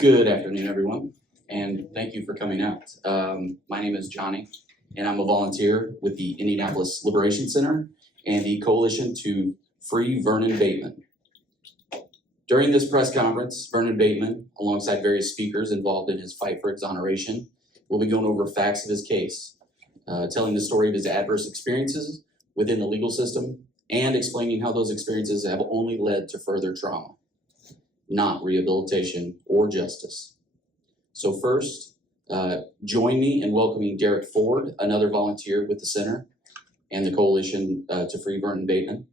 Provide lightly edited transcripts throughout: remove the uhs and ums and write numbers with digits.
Good afternoon, everyone, and thank you for coming out. My name is Johnny, and I'm a volunteer with the Indianapolis Liberation Center and the Coalition to Free Vernon Bateman. During this press conference, Vernon Bateman, alongside various speakers involved in his fight for exoneration, will be going over facts of his case, telling the story of his adverse experiences within the legal system, and explaining how those experiences have only led to further trauma, not rehabilitation or justice. So first, join me in welcoming Derek Ford, another volunteer with the Center and the Coalition to Free Vernon Bateman.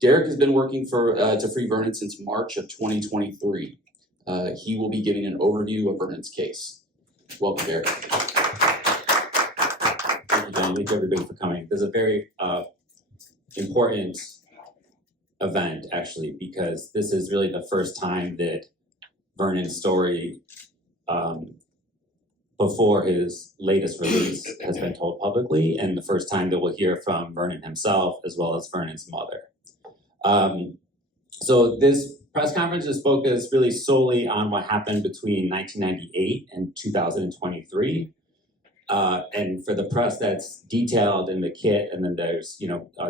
Derek has been working to free Vernon since March of 2023. He will be giving an overview of Vernon's case. Welcome, Derek. Thank you, John. Thank you, everybody, for coming. This is a very important event, actually, because this is really the first time that Vernon's story, before his latest release, has been told publicly, and the first time that we'll hear from Vernon himself as well as Vernon's mother. So this press conference is focused really solely on what happened between 1998 and 2023. And for the press, that's detailed in the kit, and then there's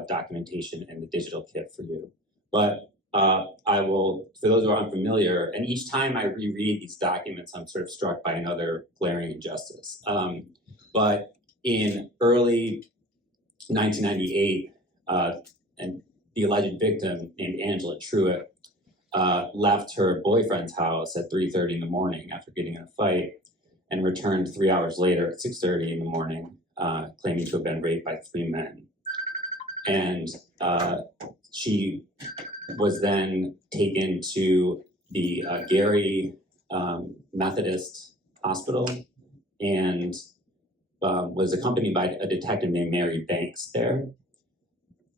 documentation in the digital kit for you. But I will, for those who are unfamiliar, and each time I reread these documents, I'm sort of struck by another glaring injustice. But in early 1998, and the alleged victim named Angela Truitt left her boyfriend's house at 3:30 in the morning after getting in a fight, and returned 3 hours later at 6:30 in the morning, claiming to have been raped by 3 men. And she was then taken to the Gary Methodist Hospital and was accompanied by a detective named Mary Banks there.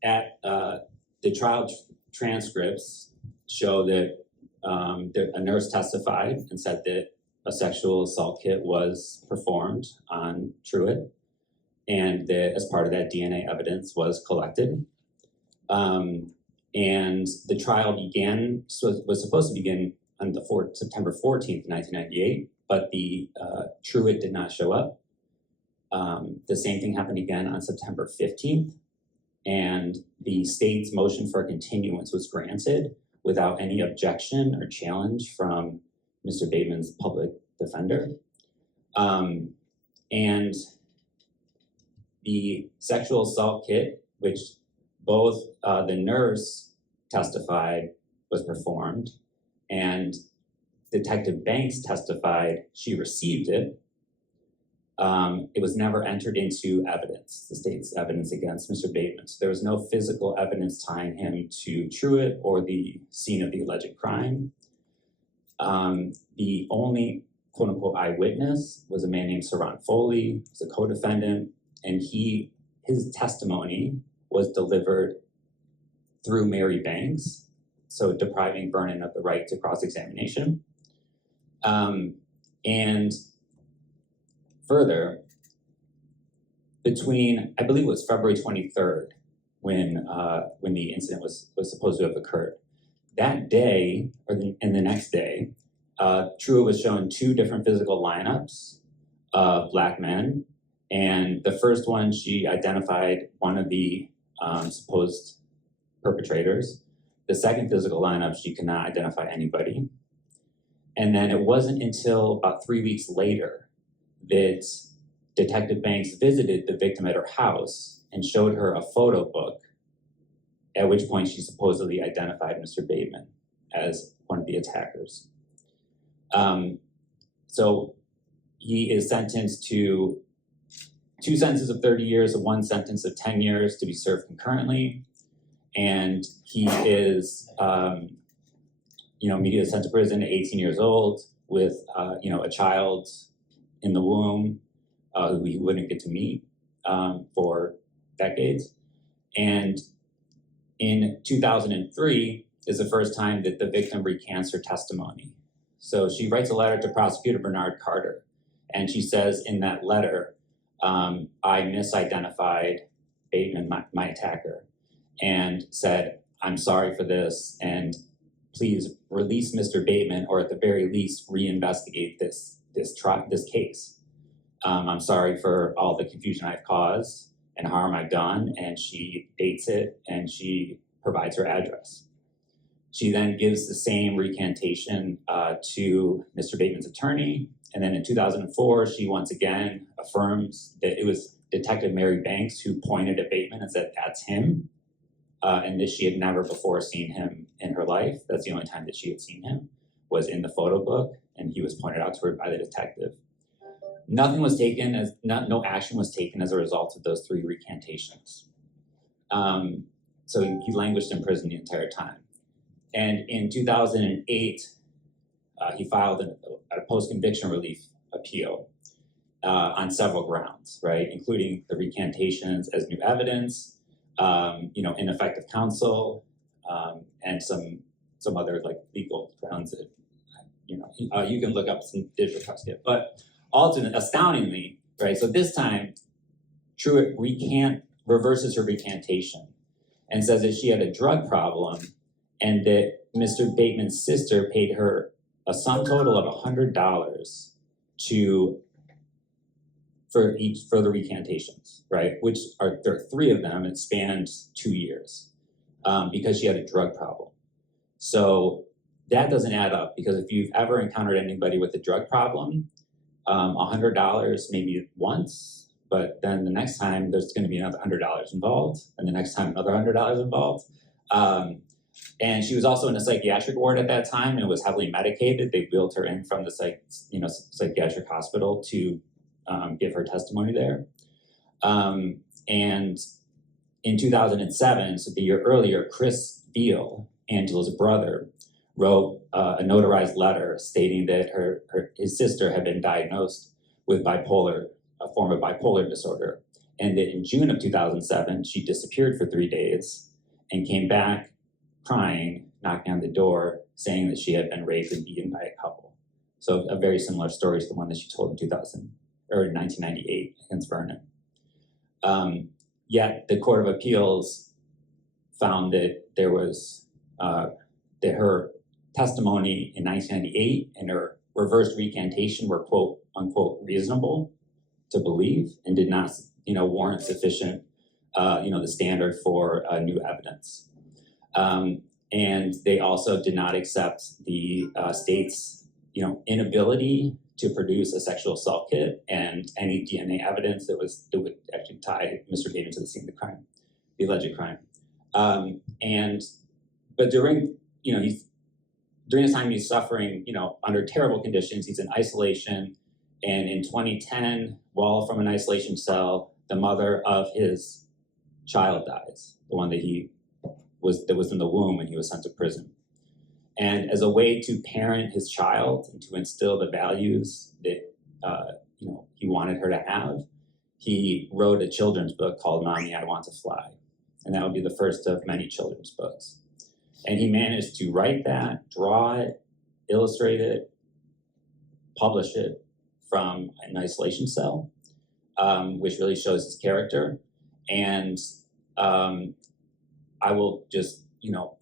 At the trial transcripts show that a nurse testified and said that a sexual assault kit was performed on Truitt, and that as part of that, DNA evidence was collected. And the trial was supposed to begin on September 14th, 1998, but the Truitt did not show up. The same thing happened again on September 15th, and the state's motion for continuance was granted without any objection or challenge from Mr. Bateman's public defender. And the sexual assault kit, which both the nurse testified was performed and Detective Banks testified she received it, it was never entered into evidence, the state's evidence against Mr. Bateman. So there was no physical evidence tying him to Truitt or the scene of the alleged crime. The only quote-unquote eyewitness was a man named Saran Foley, who's a co-defendant, and his testimony was delivered through Mary Banks, so depriving Vernon of the right to cross-examination. And further, between, I believe it was February 23rd, when the incident was supposed to have occurred, that day, and the next day, Truitt was shown 2 different physical lineups of Black men. And the first one, she identified one of the supposed perpetrators. The second physical lineup, she could not identify anybody. And then it wasn't until about 3 weeks later that Detective Banks visited the victim at her house and showed her a photo book, at which point she supposedly identified Mr. Bateman as one of the attackers. So he is sentenced to 2 sentences of 30 years and 1 sentence of 10 years to be served concurrently. And he is, immediately sent to prison at 18 years old with, a child in the womb who he wouldn't get to meet for decades. And in 2003 is the first time that the victim recants her testimony. So she writes a letter to Prosecutor Bernard Carter, and she says in that letter, I misidentified Bateman, my attacker, and said, I'm sorry for this, and please release Mr. Bateman, or at the very least, reinvestigate this case. I'm sorry for all the confusion I've caused and harm I've done. And she dates it and she provides her address. She then gives the same recantation to Mr. Bateman's attorney. And then in 2004, she once again affirms that it was Detective Mary Banks who pointed at Bateman and said, "That's him." And that she had never before seen him in her life. That's the only time that she had seen him, was in the photo book, and he was pointed out to her by the detective. Nothing was taken, no action was taken as a result of those 3 recantations. So he languished in prison the entire time. And in 2008, he filed a post-conviction relief appeal on several grounds, right? Including the recantations as new evidence, ineffective counsel, and some other like legal grounds that, you can look up some digital transcript. But astoundingly, right? So this time, Truitt reverses her recantation and says that she had a drug problem and that Mr. Bateman's sister paid her a sum total of $100 for the recantations, right? There are 3 of them. It spans 2 years because she had a drug problem. So that doesn't add up, because if you've ever encountered anybody with a drug problem, $100 maybe once, but then the next time there's going to be another $100 involved, and the next time another $100 involved. And she was also in a psychiatric ward at that time and was heavily medicated. They wheeled her in from the psychiatric hospital to give her testimony there. And in 2007, so the year earlier, Chris Beal, Angela's brother, wrote a notarized letter stating that his sister had been diagnosed with a form of bipolar disorder, and that in June of 2007, she disappeared for 3 days and came back crying, knocking on the door, saying that she had been raped and beaten by a couple. So a very similar story to the one that she told in 1998 against Vernon. Yet the Court of Appeals found that there was that her testimony in 1998 and her reversed recantation were quote unquote reasonable to believe and did not warrant sufficient the standard for new evidence. And they also did not accept the state's inability to produce a sexual assault kit and any DNA evidence that would actually tie Mr. Bateman to the scene of the crime, the alleged crime. But during this time he's suffering under terrible conditions. He's in isolation, and in 2010, while from an isolation cell, the mother of his child dies, the one that was in the womb when he was sent to prison. And as a way to parent his child and to instill the values that he wanted her to have, he wrote a children's book called Mommy, I Want to Fly. And that would be the first of many children's books. And he managed to write that, draw it, illustrate it, publish it from an isolation cell, which really shows his character. And I will just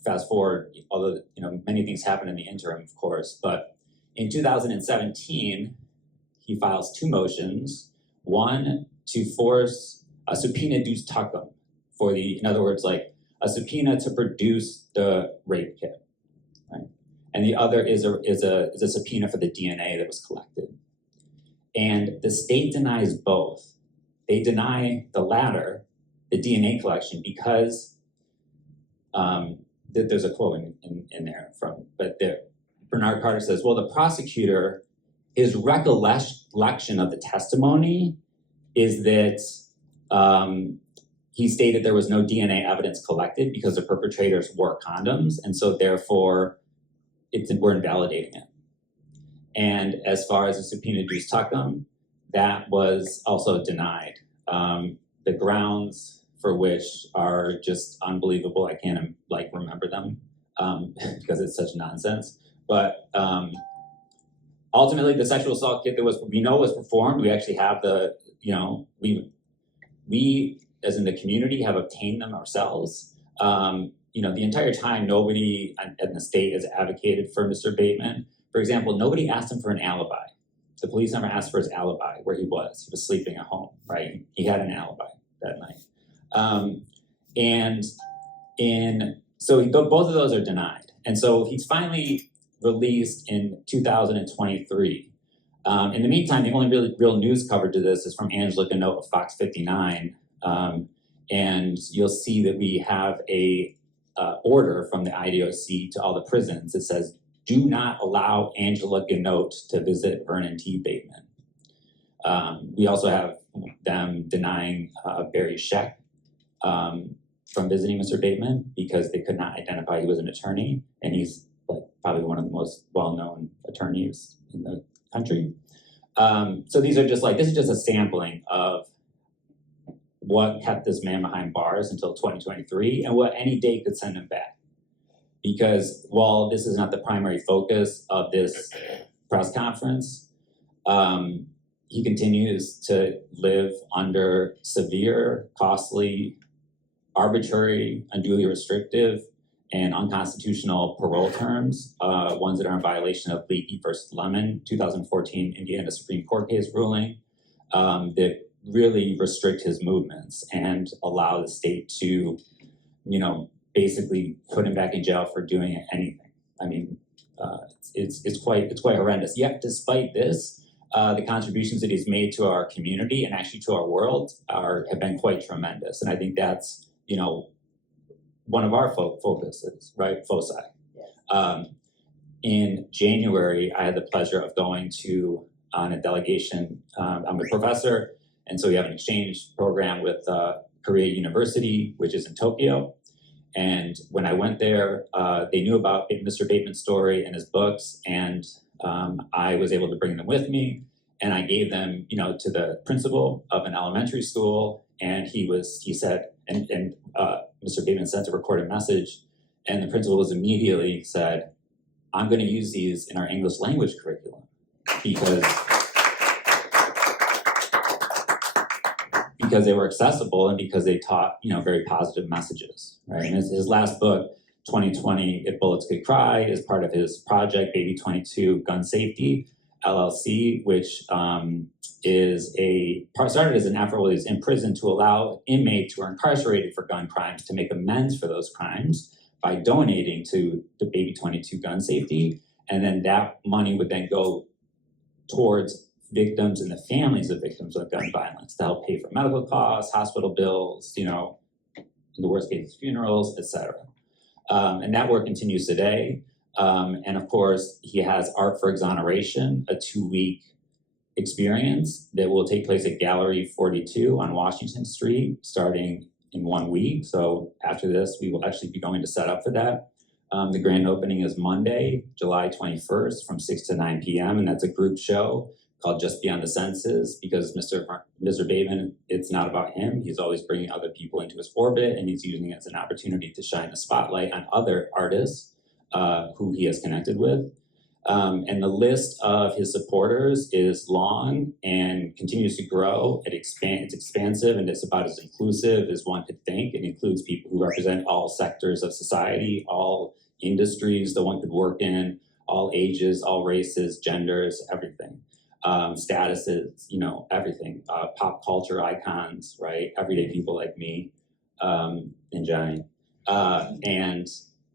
fast forward, although many things happened in the interim, of course. But in 2017, he files 2 motions. One, to force a subpoena duce tecum in other words, like a subpoena to produce the rape kit, right? And the other is a subpoena for the DNA that was collected. And the state denies both. They deny the latter, the DNA collection, because there's a quote in there Bernard Carter says, well, the prosecutor, his recollection of the testimony is that he stated there was no DNA evidence collected because the perpetrators wore condoms, and so therefore we're invalidating it. And as far as the subpoena duce tecum, that was also denied. The grounds for which are just unbelievable. I can't remember them because it's such nonsense. But ultimately, the sexual assault kit that was performed, we actually have we as in the community have obtained them ourselves. the entire time, nobody in the state has advocated for Mr. Bateman. For example, nobody asked him for an alibi. The police never asked for his alibi, where he was. He was sleeping at home, right? He had an alibi that night. Both of those are denied. And so he's finally released in 2023. In the meantime, the only real news coverage of this is from Angela Gannott of Fox 59. And you'll see that we have a order from the IDOC to all the prisons that says, do not allow Angela Gannott to visit Vernon T. Bateman. We also have them denying Barry Scheck from visiting Mr. Bateman because they could not identify he was an attorney, and he's probably one of the most well-known attorneys in the country. So this is just a sampling of what kept this man behind bars until 2023 and what any day could send him back. Because while this is not the primary focus of this press conference, he continues to live under severe, costly, arbitrary, unduly restrictive, and unconstitutional parole terms, ones that are in violation of Leakey versus Lemon, 2014 Indiana Supreme Court case ruling, that really restrict his movements and allow the state to, basically put him back in jail for doing anything. I mean, it's quite horrendous. Yet, despite this, the contributions that he's made to our community and actually to our world have been quite tremendous. And I think that's, one of our focuses, right? Foci. Yes. In January, I had the pleasure of going on a delegation. I'm a professor, and so we have an exchange program with Korea University, which is in Tokyo. And when I went there, they knew about Mr. Bateman's story and his books, and I was able to bring them with me. And I gave them, to the principal of an elementary school, and he said, and Mr. Bateman sent a recorded message, and the principal immediately said, I'm going to use these in our English language curriculum because they were accessible and because they taught, very positive messages, right? And his last book, 2020, If Bullets Could Cry, is part of his project, Baby 22 Gun Safety, LLC, which started as an effort while he was in prison to allow inmates who are incarcerated for gun crimes to make amends for those crimes by donating to the Baby 22 Gun Safety. And then that money would then go towards victims and the families of victims of gun violence to help pay for medical costs, hospital bills, in the worst case, funerals, etc. And that work continues today. And of course, he has Art for Exoneration, a 2-week experience that will take place at Gallery 42 on Washington Street, starting in 1 week. So after this, we will actually be going to set up for that. The grand opening is Monday, July 21st from 6 to 9 p.m. And that's a group show called Just Beyond the Senses, because Mr. Bateman, it's not about him. He's always bringing other people into his orbit, and he's using it as an opportunity to shine a spotlight on other artists who he has connected with. And the list of his supporters is long and continues to grow. It's expansive, and it's about as inclusive as one could think. It includes people who represent all sectors of society, all industries that one could work in, all ages, all races, genders, everything. Statuses, everything. Pop culture icons, right? Everyday people like me and Johnny. And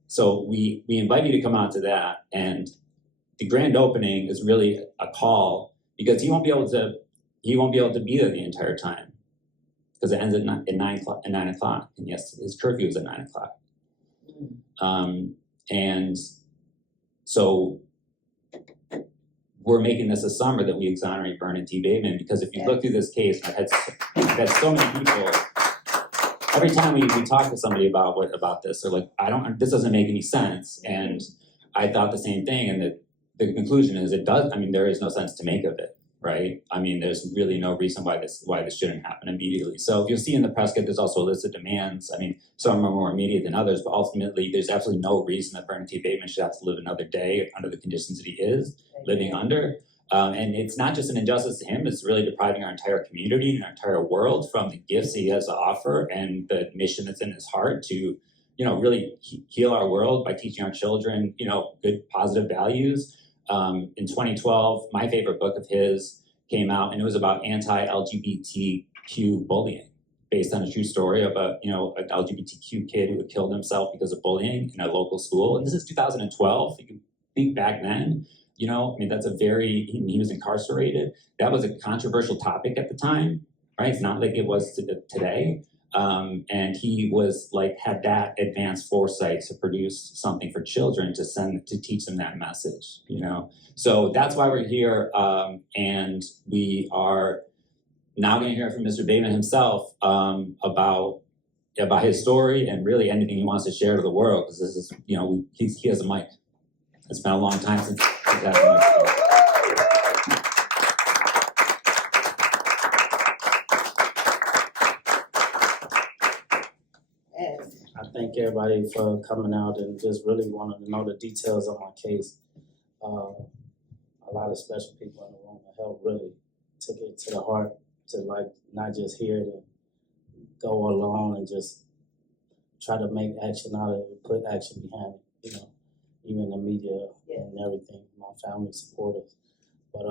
so we invite you to come out to that. And the grand opening is really a call, because he won't be able to be there the entire time, because it ends at 9 o'clock. And yes, his curfew is at 9 o'clock. And so we're making this a summer that we exonerate Vernon T. Bateman, because if you look through this case, I've had so many people. Every time we talk to somebody about this, they're like, this doesn't make any sense. And I thought the same thing, and the conclusion is it does. There is no sense to make of it, right? There's really no reason why this shouldn't happen immediately. So if you'll see in the press kit, there's also a list of demands. Some are more immediate than others, but ultimately there's absolutely no reason that Vernon T. Bateman should have to live another day under the conditions that he is living under. And it's not just an injustice to him, it's really depriving our entire community and our entire world from the gifts he has to offer and the mission that's in his heart to really heal our world by teaching our children, good positive values. In 2012, my favorite book of his came out, and it was about anti-LGBTQ bullying, based on a true story of an LGBTQ kid who had killed himself because of bullying in a local school. And this is 2012. You can think back then, that's he was incarcerated. That was a controversial topic at the time, right? It's not like it was today. And he was had that advanced foresight to produce something for children to teach them that message, So that's why we're here. And we are now going to hear from Mr. Bateman himself about his story and really anything he wants to share to the world, because this is, he has a mic. It's been a long time since he's had a mic. I thank everybody for coming out and just really wanting to know the details of my case. A lot of special people in the room that helped really took it to the heart to not just hear it and go along and just try to make action out of it, put action behind it, even the media and everything, my family supporters. But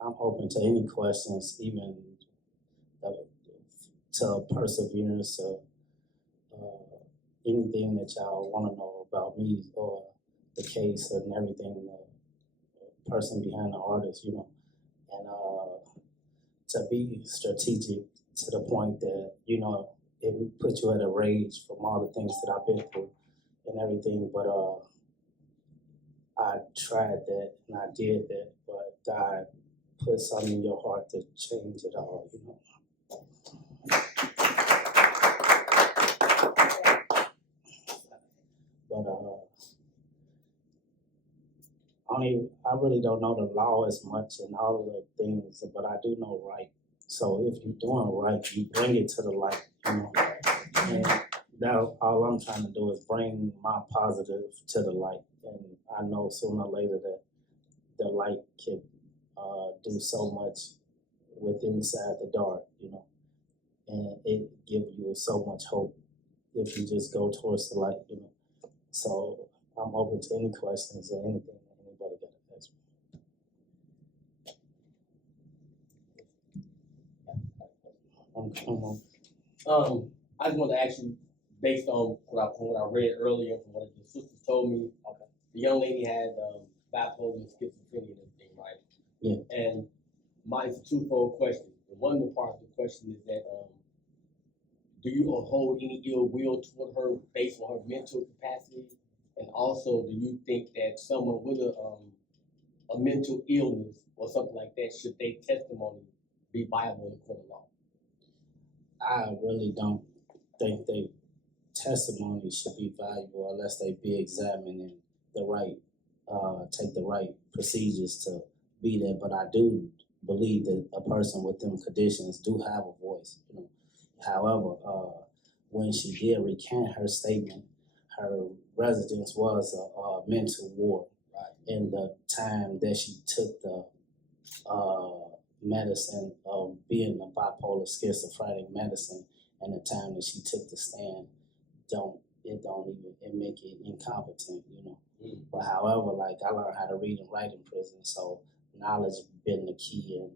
I'm open to any questions, even to perseverance, anything that y'all want to know about me or the case and everything, the person behind the artist, and to be strategic to the point that, it would put you at a rage from all the things that I've been through and everything. But I tried that and I did that, but God put something in your heart to change it all, But I really don't know the law as much and all of the things, but I do know right. So if you're doing right, you bring it to the light, And that all I'm trying to do is bring my positive to the light. And I know sooner or later that the light can do so much with inside the dark, And it gives you so much hope if you just go towards the light, So I'm open to any questions or anything that anybody got to ask me. I just want to ask you, based on what I read earlier, from what the sisters told me, the young lady had bipolar and schizophrenia and everything, right? Yeah. And mine's a twofold question. One of the parts of the question is that, do you hold any ill will toward her based on her mental capacity? And also, do you think that someone with a mental illness or something like that, should their testimony be viable in the court of law? I really don't think their testimony should be valuable unless they be examined and take the right procedures to be there. But I do believe that a person with them conditions do have a voice. However, when she did recant her statement, her residence was a mental ward. Right. In the time that she took the medicine of being a bipolar schizophrenic medicine, and the time that she took the stand, it make it incompetent, But however, I learned how to read and write in prison, so knowledge been the key in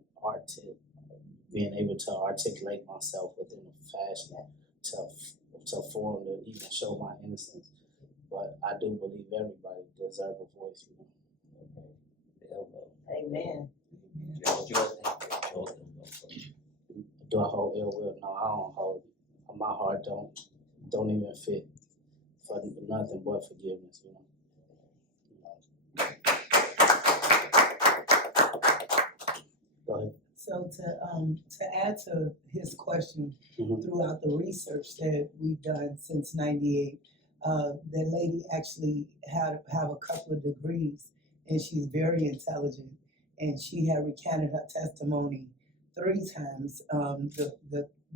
being able to articulate myself within a fashion to form to even show my innocence. But I do believe everybody deserves a voice, Amen. Do I hold ill will? No, I don't hold it. My heart don't even fit for nothing but forgiveness, Go ahead. So to add to his question, throughout the research that we've done since '98, that lady actually have a couple of degrees, and she's very intelligent, and she had recanted her testimony 3 times.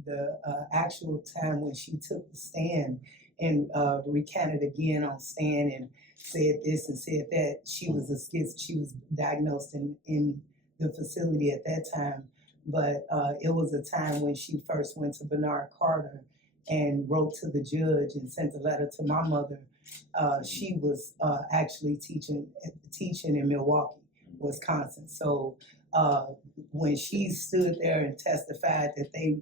The actual time when she took the stand and recanted again on stand and said this and said that, she was diagnosed in the facility at that time. But it was a time when she first went to Bernard Carter, and wrote to the judge and sent a letter to my mother. She was actually teaching in Milwaukee, Wisconsin. So when she stood there and testified that they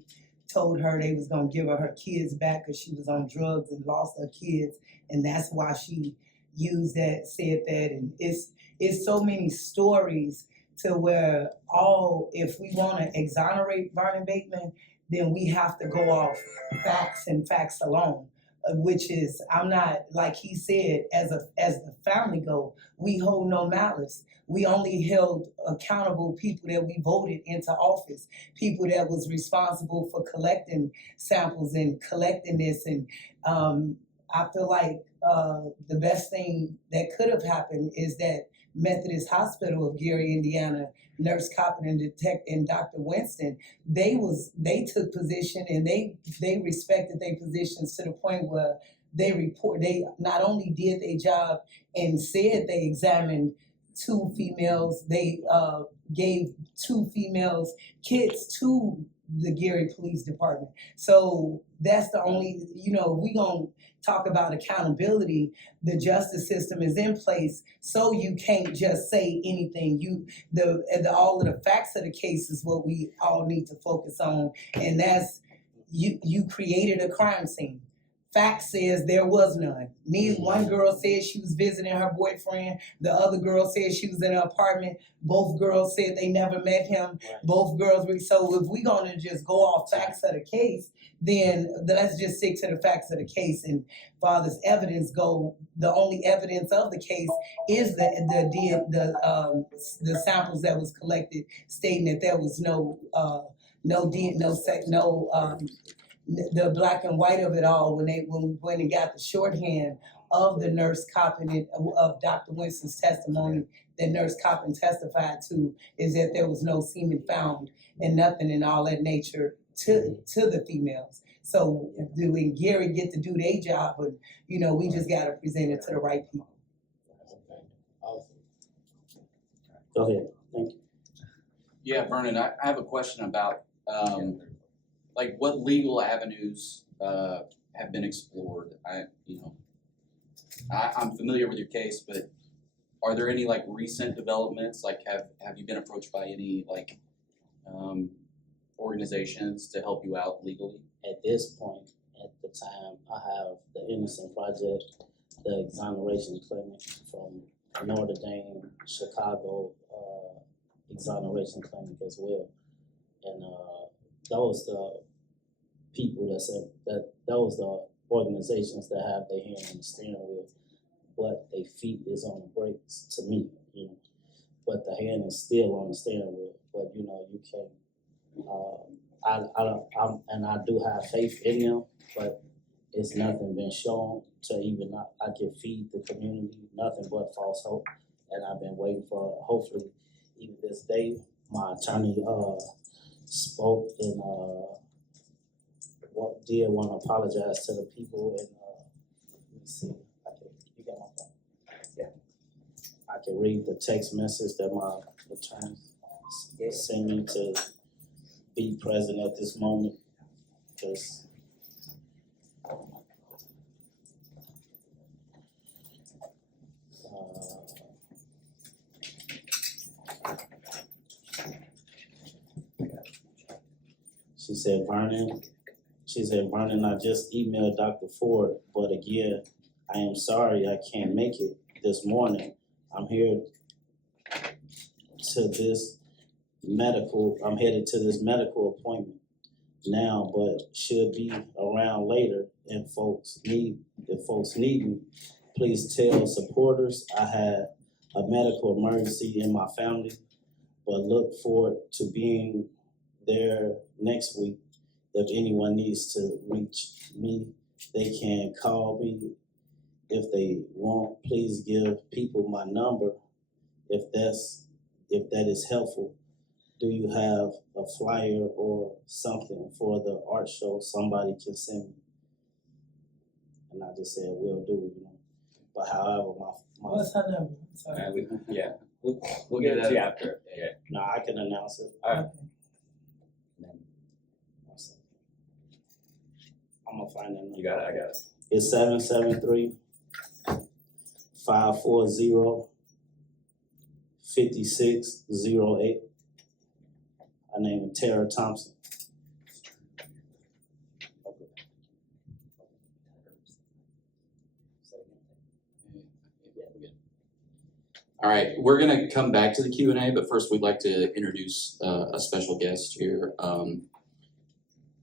told her they was gonna give her kids back because she was on drugs and lost her kids, and that's why she used that, said that, and it's so many stories to where if we want to exonerate Vernon Bateman, then we have to go off facts and facts alone, which is, I'm not, like he said, as the family go, we hold no malice. We only held accountable people that we voted into office, people that was responsible for collecting samples and collecting this. And I feel like the best thing that could have happened is that Methodist Hospital of Gary, Indiana, Nurse Coppin and Dr. Winston, they took position, and they respected their positions to the point where they not only did their job and said they examined 2 females, they gave 2 females kits to the Gary Police Department. So that's the only, if we gonna talk about accountability, the justice system is in place, so you can't just say anything. All of the facts of the case is what we all need to focus on, and that's you created a crime scene. Fact says there was none. One girl said she was visiting her boyfriend. The other girl said she was in her apartment. Both girls said they never met him. Right. Both girls so if we're gonna just go off facts of the case, then let's just stick to the facts of the case. And far as evidence go, the only evidence of the case is the samples that was collected, stating that there was the black and white of it all when we went and got the shorthand of the Nurse Coppin of Dr. Winston's testimony that Nurse Coppin testified to, is that there was no semen found and nothing in all that nature to the females. So when Gary get to do their job, but we just gotta present it to the right people. Go ahead, thank you. Yeah, Vernon, I have a question about, like, what legal avenues have been explored? I'm familiar with your case, but are there any like recent developments? Like, have you been approached by any like organizations to help you out legally? At this point, at the time, I have the Innocent Project, the Exoneration Clinic from Notre Dame, Chicago, Exoneration Clinic as well. And those the people those the organizations that have their hand on the steering wheel, but their feet is on the brakes to me, but the hand is still on the steering wheel. But you can't. I do have faith in them, but it's nothing been shown to even I can feed the community nothing but false hope, and I've been waiting for hopefully even this day. My attorney spoke and did want to apologize to the people, and let me see. You got my phone? Yeah. I can read the text message that my attorney sent me to be present at this moment, because she said, Vernon, I just emailed Dr. Ford, but again, I am sorry I can't make it this morning. I'm headed to this medical appointment now, but should be around later. If folks need me, please tell supporters I had a medical emergency in my family, but look forward to being there next week. If anyone needs to reach me, they can call me. If they want, please give people my number if that is helpful. Do you have a flyer or something for the art show somebody can send me? And I just said, we'll do it, But however, my What's her number? Sorry. We'll get it to you after. Yeah. no, I can announce it. All right. Okay. I'm gonna find that number. You got it, I got it. It's 773-540-5608. Her name is Tara Thompson. All right, we're gonna come back to the Q&A, but first we'd like to introduce a special guest here.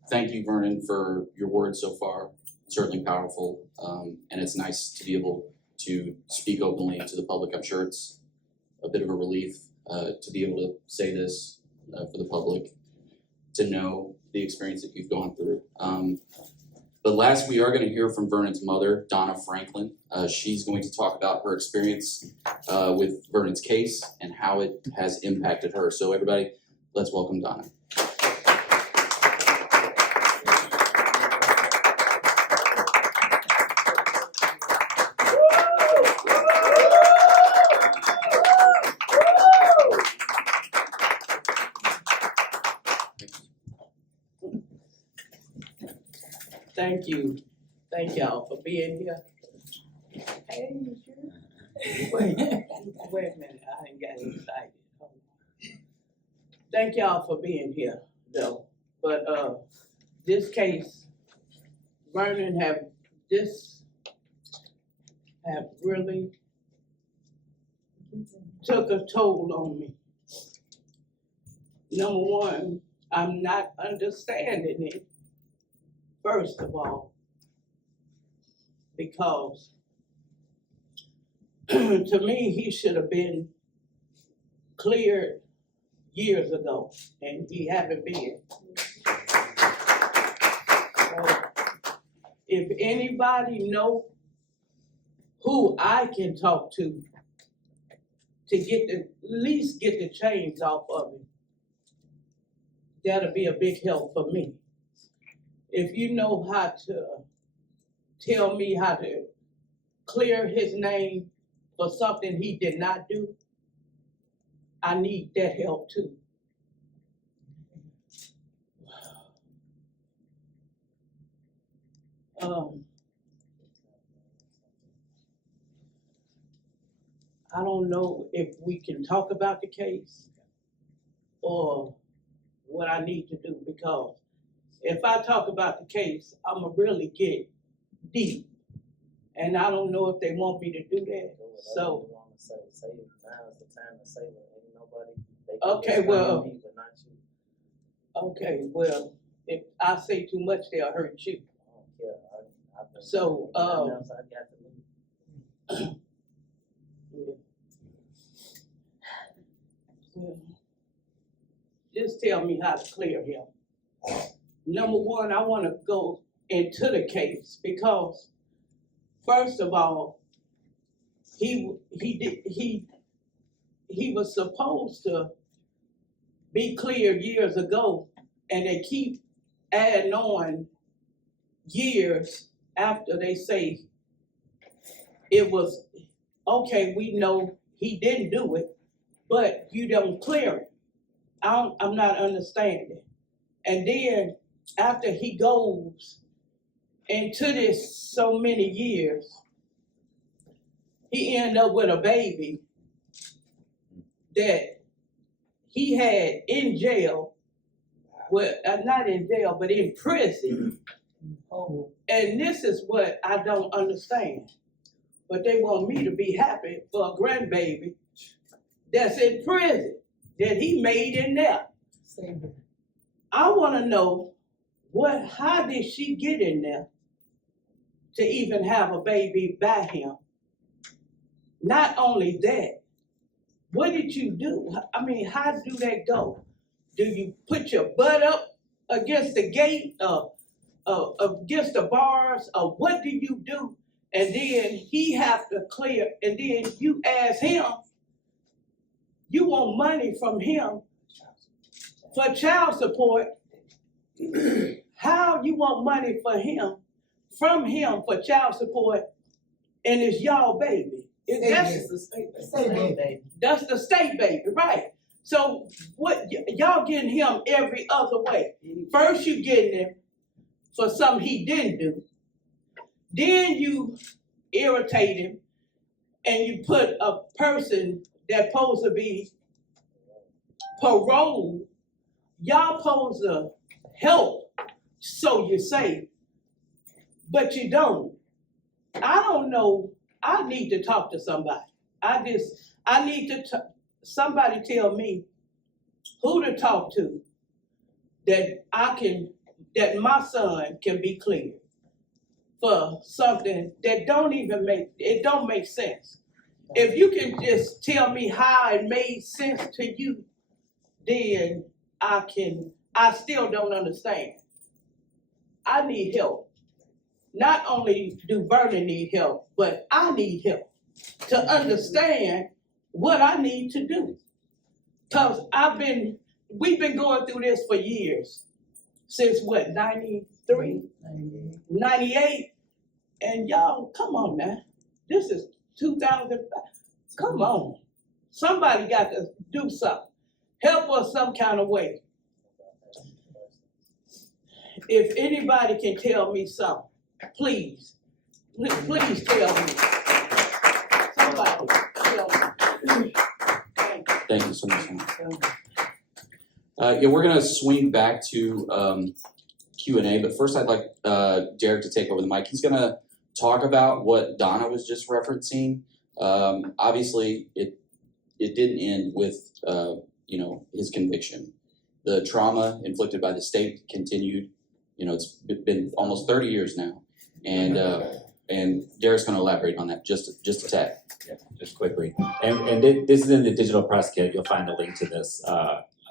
Thank you, Vernon, for your words so far. Certainly powerful, and it's nice to be able to speak openly to the public. I'm sure it's a bit of a relief to be able to say this for the public, to know the experience that you've gone through. But last, we are going to hear from Vernon's mother, Donna Franklin. She's going to talk about her experience with Vernon's case and how it has impacted her. So everybody, let's welcome Donna. Thank you. Thank y'all for being here. Hey, wait a minute, I ain't got excited. Hold on. Thank y'all for being here, though. But this case, Vernon have really took a toll on me. Number one, I'm not understanding it. First of all, because to me, he should have been cleared years ago, and he haven't been. So, if anybody know who I can talk to get at least get the chains off of him, that'll be a big help for me. If you know how to tell me how to clear his name for something he did not do, I need that help too. I don't know if we can talk about the case or what I need to do, because if I talk about the case, I'ma really get deep. And I don't know if they want me to do that, so. Okay, well. Okay, well, if I say too much, they'll hurt you. So, well, just tell me how to clear him. Number one, I want to go into the case because, first of all, he was supposed to be cleared years ago, and they keep adding on years after they say it was okay. We know he didn't do it, but you don't clear it. I'm not understanding. And then after he goes into this so many years, he ended up with a baby that he had in jail, well, not in jail, but in prison. Oh. And this is what I don't understand. But they want me to be happy for a grandbaby that's in prison, that he made in there. I want to know how did she get in there to even have a baby by him? Not only that, what did you do? I mean, how do that go? Do you put your butt up against the gate, against the bars, or what do you do? And then he have to clear, and then you ask him, you want money from him for child support. How you want money from him for child support, and it's y'all baby? That's the state baby. That's the state baby, right? So what y'all getting him every other way? First you getting him for something he didn't do. Then you irritate him and you put a person that's supposed to be paroled, y'all supposed to help, so you say, but you don't. I don't know, I need to talk to somebody. I need to, somebody tell me who to talk to that that my son can be cleared for something that don't make sense. If you can just tell me how it made sense to you, then I still don't understand. I need help. Not only do Vernon need help, but I need help to understand what I need to do. Cause we've been going through this for years. Since what, 93? 98? And y'all, come on now. This is 2005. Come on. Somebody got to do something. Help us some kind of way. If anybody can tell me something, please tell me. Somebody tell me. Thank you so much. Yeah, we're gonna swing back to Q&A, but first I'd like Derek to take over the mic. He's gonna talk about what Donna was just referencing. Obviously, it didn't end with his conviction. The trauma inflicted by the state continued. It's been almost 30 years now, and Derek's gonna elaborate on that just a tad. Yeah, just quickly. And this is in the digital press kit. You'll find a link to this.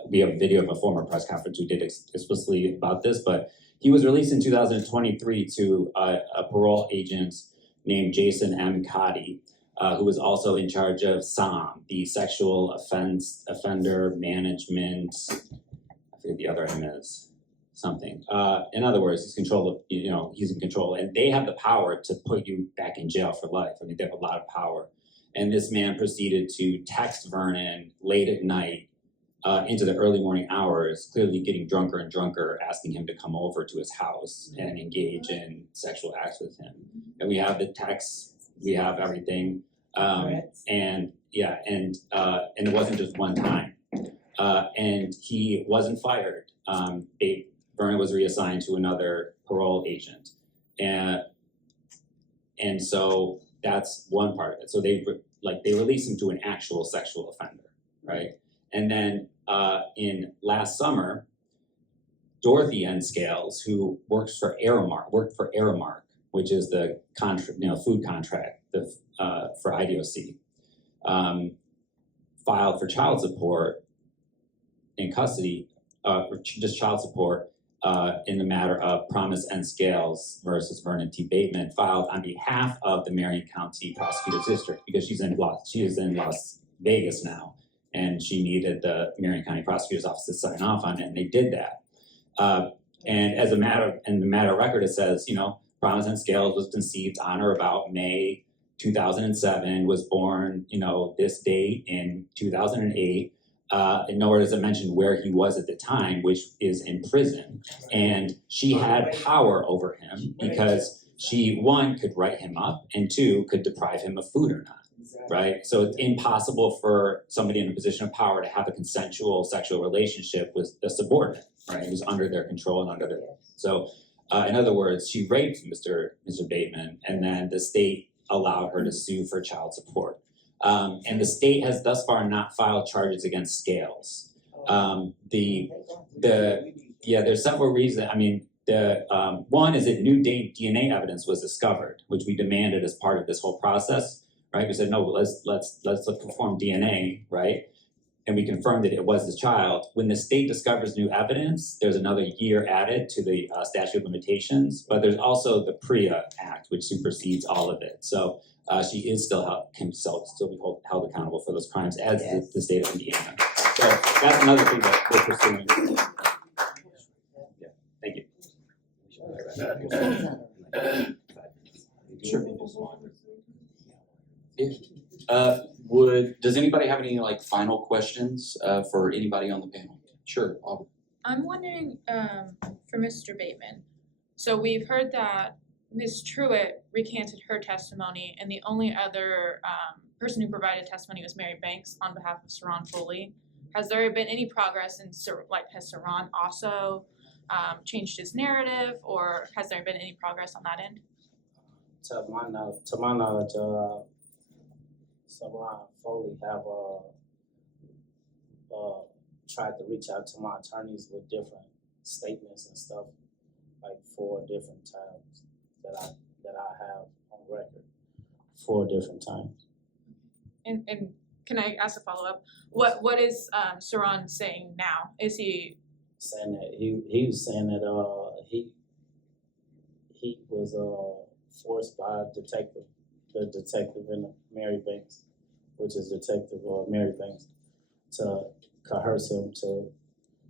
We have a video of a former press conference who did explicitly about this, but he was released in 2023 to a parole agent named Jason M. Cotty, who was also in charge of SOM, the Sexual Offender Management. I forget the other name is something. In other words, he's in control, and they have the power to put you back in jail for life. I mean, they have a lot of power. And this man proceeded to text Vernon late at night into the early morning hours, clearly getting drunker and drunker, asking him to come over to his house and engage in sexual acts with him. And we have the texts, we have everything. And it wasn't just one time. And he wasn't fired. Vernon was reassigned to another parole agent. And so that's one part of it. So they released him to an actual sexual offender, right? And then in last summer, Dorothy N. Scales, who worked for Aramark, which is the food contract for IDOC, filed for child support in custody, just child support in the matter of Promise N. Scales versus Vernon T. Bateman, filed on behalf of the Marion County Prosecutor's District, because she is in Las Vegas now, and she needed the Marion County Prosecutor's Office to sign off on it, and they did that. And as a matter of record, it says, Promise N. Scales was conceived on or about May 2007, was born, this date in 2008. And nowhere does it mention where he was at the time, which is in prison. And she had power over him because she, one, could write him up, and two, could deprive him of food or not, right? So it's impossible for somebody in a position of power to have a consensual sexual relationship with a subordinate, right? Who's under their control and under their, so in other words, she raped Mr. Bateman, and then the state allowed her to sue for child support. And the state has thus far not filed charges against Scales. There's several reasons. I mean, one is that new DNA evidence was discovered, which we demanded as part of this whole process, right? We said, no, let's perform DNA, right? And we confirmed that it was the child. When the state discovers new evidence, there's another year added to the statute of limitations, but there's also the PREA Act, which supersedes all of it. So she is still can still be held accountable for those crimes, as is the state of Indiana. So that's another thing that we're pursuing. Yeah, thank you. Sure. Does anybody have any final questions for anybody on the panel? Sure. I'm wondering for Mr. Bateman. So we've heard that Ms. Truitt recanted her testimony, and the only other person who provided testimony was Mary Banks on behalf of Saran Foley. Has there been any progress in, has Saran also changed his narrative, or has there been any progress on that end? To my knowledge, Saran Foley have tried to reach out to my attorneys with different statements and stuff, like 4 different times that I have on record. 4 different times. And can I ask a follow-up? What is Saran saying now? Is he saying that he was saying that he was forced by the detective in Mary Banks, which is Detective Mary Banks, to coerce him to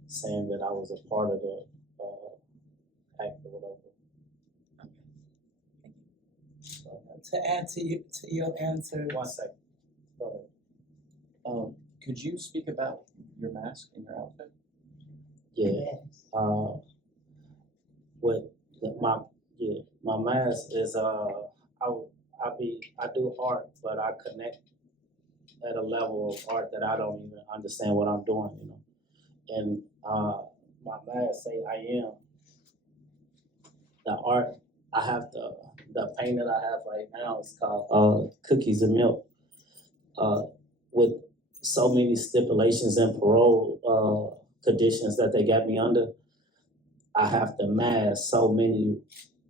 saying that I was a part of the act or whatever. To add to your answer. 1 second. Go ahead. Could you speak about your mask and your outfit? Yeah. My mask is I do art, but I connect at a level of art that I don't even understand what I'm doing, you know. And my mask say I am. The art I have the paint that I have right now is called Cookies and Milk. With so many stipulations and parole conditions that they got me under, I have to mask so many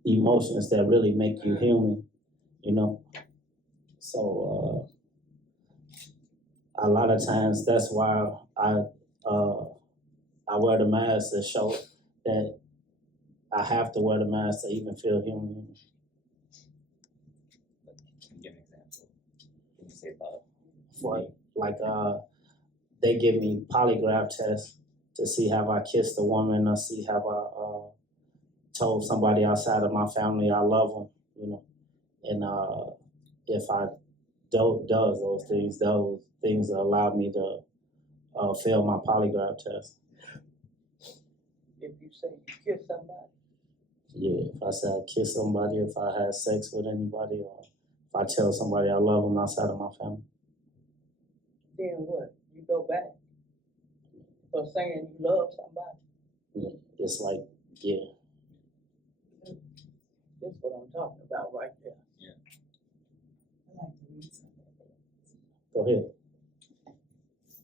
emotions that really make you human, you know. So a lot of times that's why I wear the mask to show that I have to wear the mask to even feel human. Can you give an example? Can you say about? For like they give me polygraph tests to see have I kissed a woman or see have I told somebody outside of my family I love them, you know. And if I does those things allow me to fail my polygraph test. If you say you kiss somebody, Yeah, if I say I kiss somebody, if I had sex with anybody, or if I tell somebody I love them outside of my family. then what? You go back for saying you love somebody. Yeah, it's like, yeah. That's what I'm talking about right there. I like to read something. Go ahead.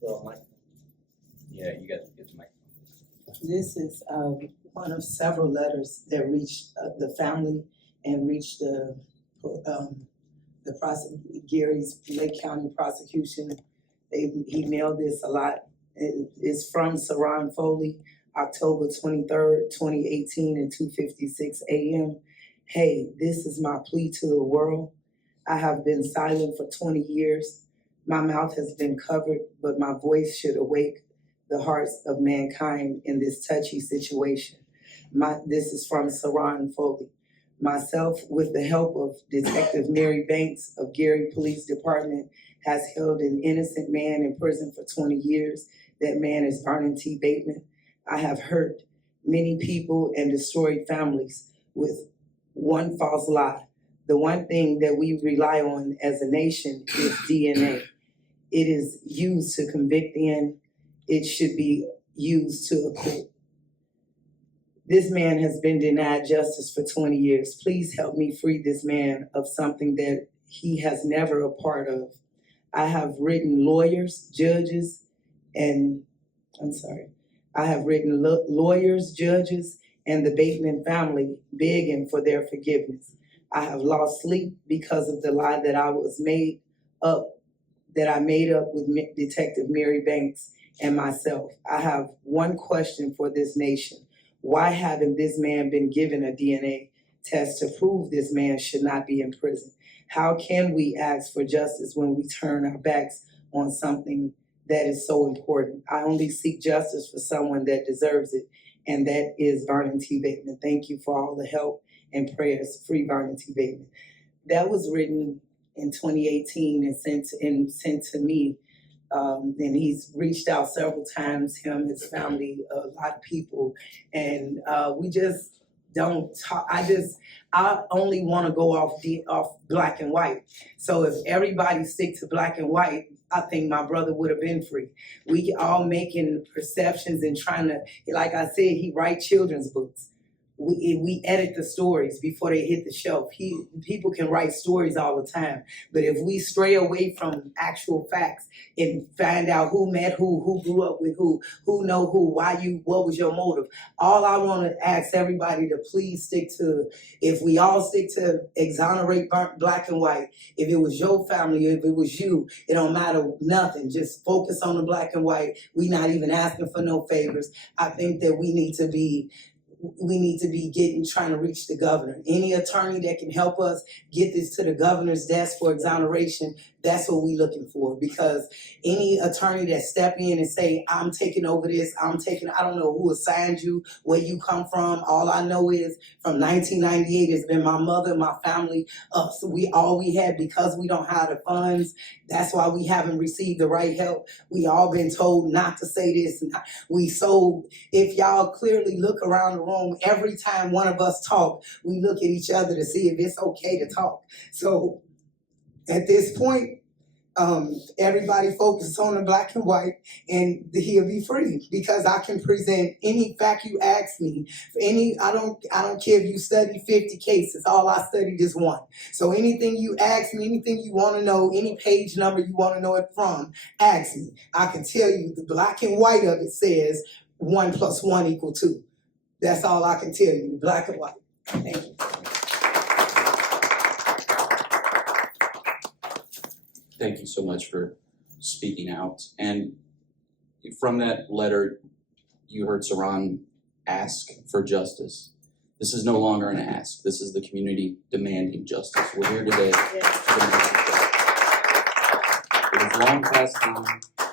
Go, Mike. Yeah, you got to get the mic. This is one of several letters that reached the family and reached the Gary's Lake County prosecution. He mailed this a lot. It's from Saran Foley, October 23rd, 2018 at 2:56 a.m. Hey, this is my plea to the world. I have been silent for 20 years. My mouth has been covered, but my voice should awake the hearts of mankind in this touchy situation. This is from Saran Foley. Myself, with the help of Detective Mary Banks of Gary Police Department, has held an innocent man in prison for 20 years. That man is Vernon T. Bateman. I have hurt many people and destroyed families with one false lie. The one thing that we rely on as a nation is DNA. It is used to convict in. It should be used to acquit. This man has been denied justice for 20 years. Please help me free this man of something that he has never a part of. I have written lawyers, judges, and the Bateman family begging for their forgiveness. I have lost sleep because of the lie that I made up with Detective Mary Banks and myself. I have one question for this nation. Why haven't this man been given a DNA test to prove this man should not be in prison? How can we ask for justice when we turn our backs on something that is so important? I only seek justice for someone that deserves it, and that is Vernon T. Bateman. Thank you for all the help and prayers. Free Vernon T. Bateman. That was written in 2018 and sent to me. And he's reached out several times, him, his family, a lot of people. And we just don't talk. I only want to go off black and white. So if everybody stick to black and white, I think my brother would have been free. We all making perceptions and trying to, like I said, he write children's books. We edit the stories before they hit the shelf. People can write stories all the time, but if we stray away from actual facts and find out who met who grew up with who know who, what was your motive? All I want to ask everybody to please stick to, if we all stick to exonerate black and white, if it was your family, if it was you, it don't matter nothing. Just focus on the black and white. We not even asking for no favors. I think that we need to be trying to reach the governor. Any attorney that can help us get this to the governor's desk for exoneration, that's what we looking for. Because any attorney that step in and say, I'm taking over this, I don't know who assigned you, where you come from. All I know is from 1998, it's been my mother, my family. So all we had, because we don't have the funds, that's why we haven't received the right help. We all been told not to say this. If y'all clearly look around the room, every time one of us talk, we look at each other to see if it's okay to talk. So at this point, everybody focus on the black and white, and he'll be free, because I can present any fact you ask me. I don't care if you study 50 cases, all I studied is one. So anything you ask me, anything you want to know, any page number you want to know it from, ask me. I can tell you the black and white of it says 1 + 1 = 2. That's all I can tell you, the black and white. Thank you. Thank you so much for speaking out. And from that letter, you heard Saran ask for justice. This is no longer an ask. This is the community demanding justice. We're here today. It is long past time.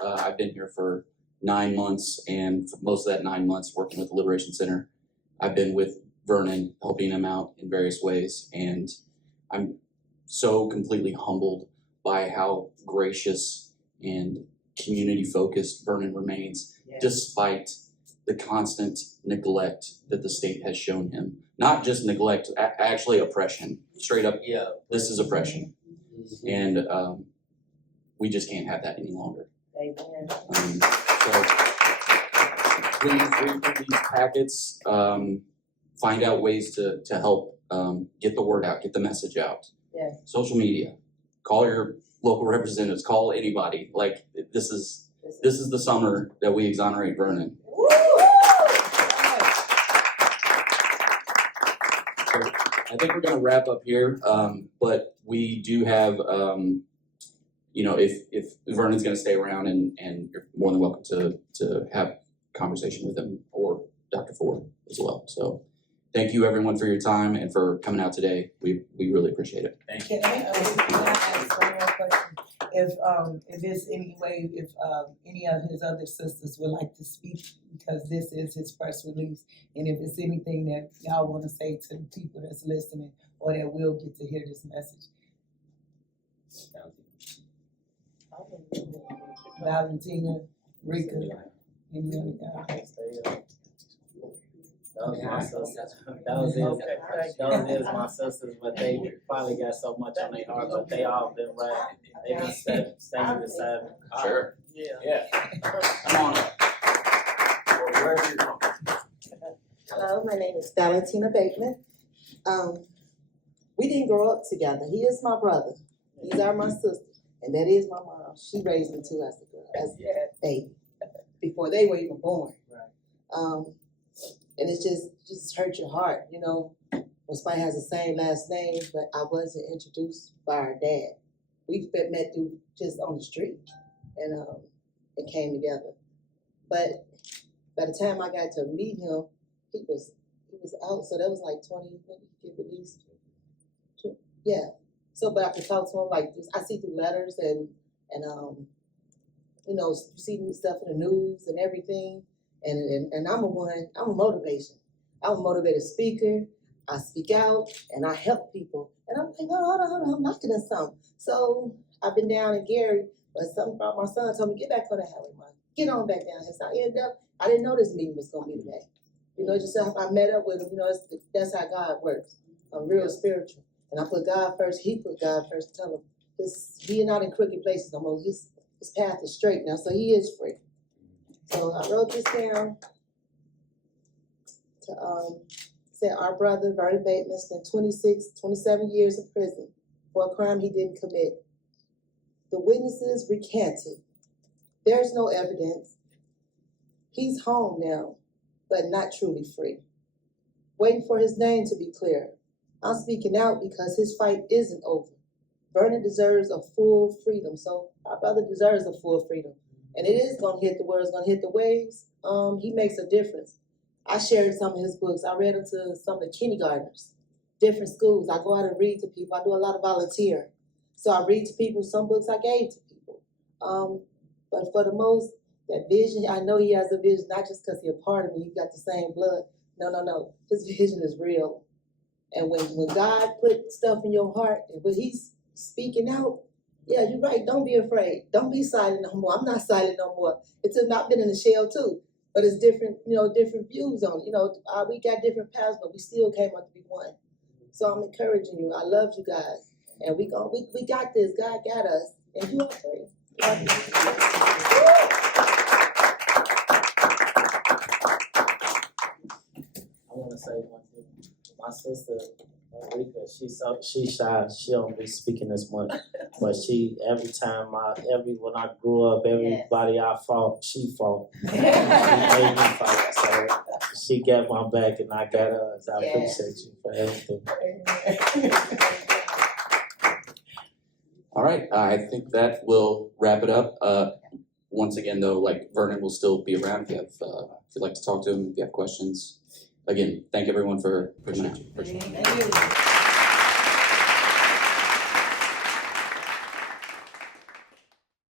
I've been here for 9 months, and for most of that 9 months working with the Liberation Center, I've been with Vernon, helping him out in various ways. And I'm so completely humbled by how gracious and community-focused Vernon remains, despite the constant neglect that the state has shown him. Not just neglect, actually oppression. Straight up, this is oppression. And we just can't have that any longer. Amen. So please read through these packets, find out ways to help get the word out, get the message out. Yeah. Social media. Call your local representatives, call anybody. Like, this is the summer that we exonerate Vernon. So I think we're gonna wrap up here, but we do have, if Vernon's gonna stay around, and you're more than welcome to have a conversation with him or Dr. Ford as well. So thank you everyone for your time and for coming out today. We really appreciate it. Thank you. Can I ask one more question? If there's any way, if any of his other sisters would like to speak, because this is his press release, and if it's anything that y'all want to say to the people that's listening or that will get to hear this message. Valentina, Rika, any other guys? Those my sisters. Those is my sisters, but they probably got so much on their heart, but they all been right. They been standing beside me. Sure. Yeah. Come on up. Where are you from? Hello, my name is Valentina Bateman. We didn't grow up together. He is my brother. These are my sisters. And that is my mom. She raised me too as a girl, as a baby, before they were even born. And it just hurt your heart, you know, when somebody has the same last name, but I wasn't introduced by our dad. We met through just on the street, and it came together. But by the time I got to meet him, he was out, so that was like 20, when did he get released? Yeah. So, but I could talk to him like this. I see through letters and you know, you see stuff in the news and everything. And I'm a motivation. I'm a motivated speaker. I speak out and I help people. And I'm like, hold on, I'm knocking at something. So I've been down in Gary, but something about my son told me, get back on the highway, man. Get on back down here. So I ended up, I didn't know this meeting was gonna be today. You know, just I met up with him. You know, that's how God works. I'm real spiritual, and I put God first. He put God first. Tell him he not in crooked places no more. His path is straight now, so he is free. So I wrote this down to say our brother Vernon Bateman spent 27 years in prison for a crime he didn't commit. The witnesses recanted. There's no evidence. He's home now, but not truly free. Waiting for his name to be clear. I'm speaking out because his fight isn't over. Vernon deserves a full freedom, so our brother deserves a full freedom. And it is gonna hit the world, it's gonna hit the waves. He makes a difference. I shared some of his books. I read them to some of the kindergartners, different schools. I go out and read to people. I do a lot of volunteer. So I read to people some books I gave to people. But for the most, that vision, I know he has a vision, not just because he's a part of me, he got the same blood. No. His vision is real. And when God put stuff in your heart, and when he's speaking out, yeah, you're right, don't be afraid. Don't be silent no more. I'm not silent no more. It's not been in the shell too. But it's different, different views on it. We got different paths, but we still came out to be one. So I'm encouraging you. I love you guys. And we got this. God got us. And you are free. I want to say one thing. My sister, Rika, she's shy. She don't be speaking as much. But every time when I grew up, everybody I fought, she fought. She made me fight. So she got my back and I got hers. I appreciate you for everything. All right, I think that will wrap it up. Once again, though, Vernon will still be around if you'd like to talk to him, if you have questions. Again, thank everyone for coming out. Appreciate it. Thank you.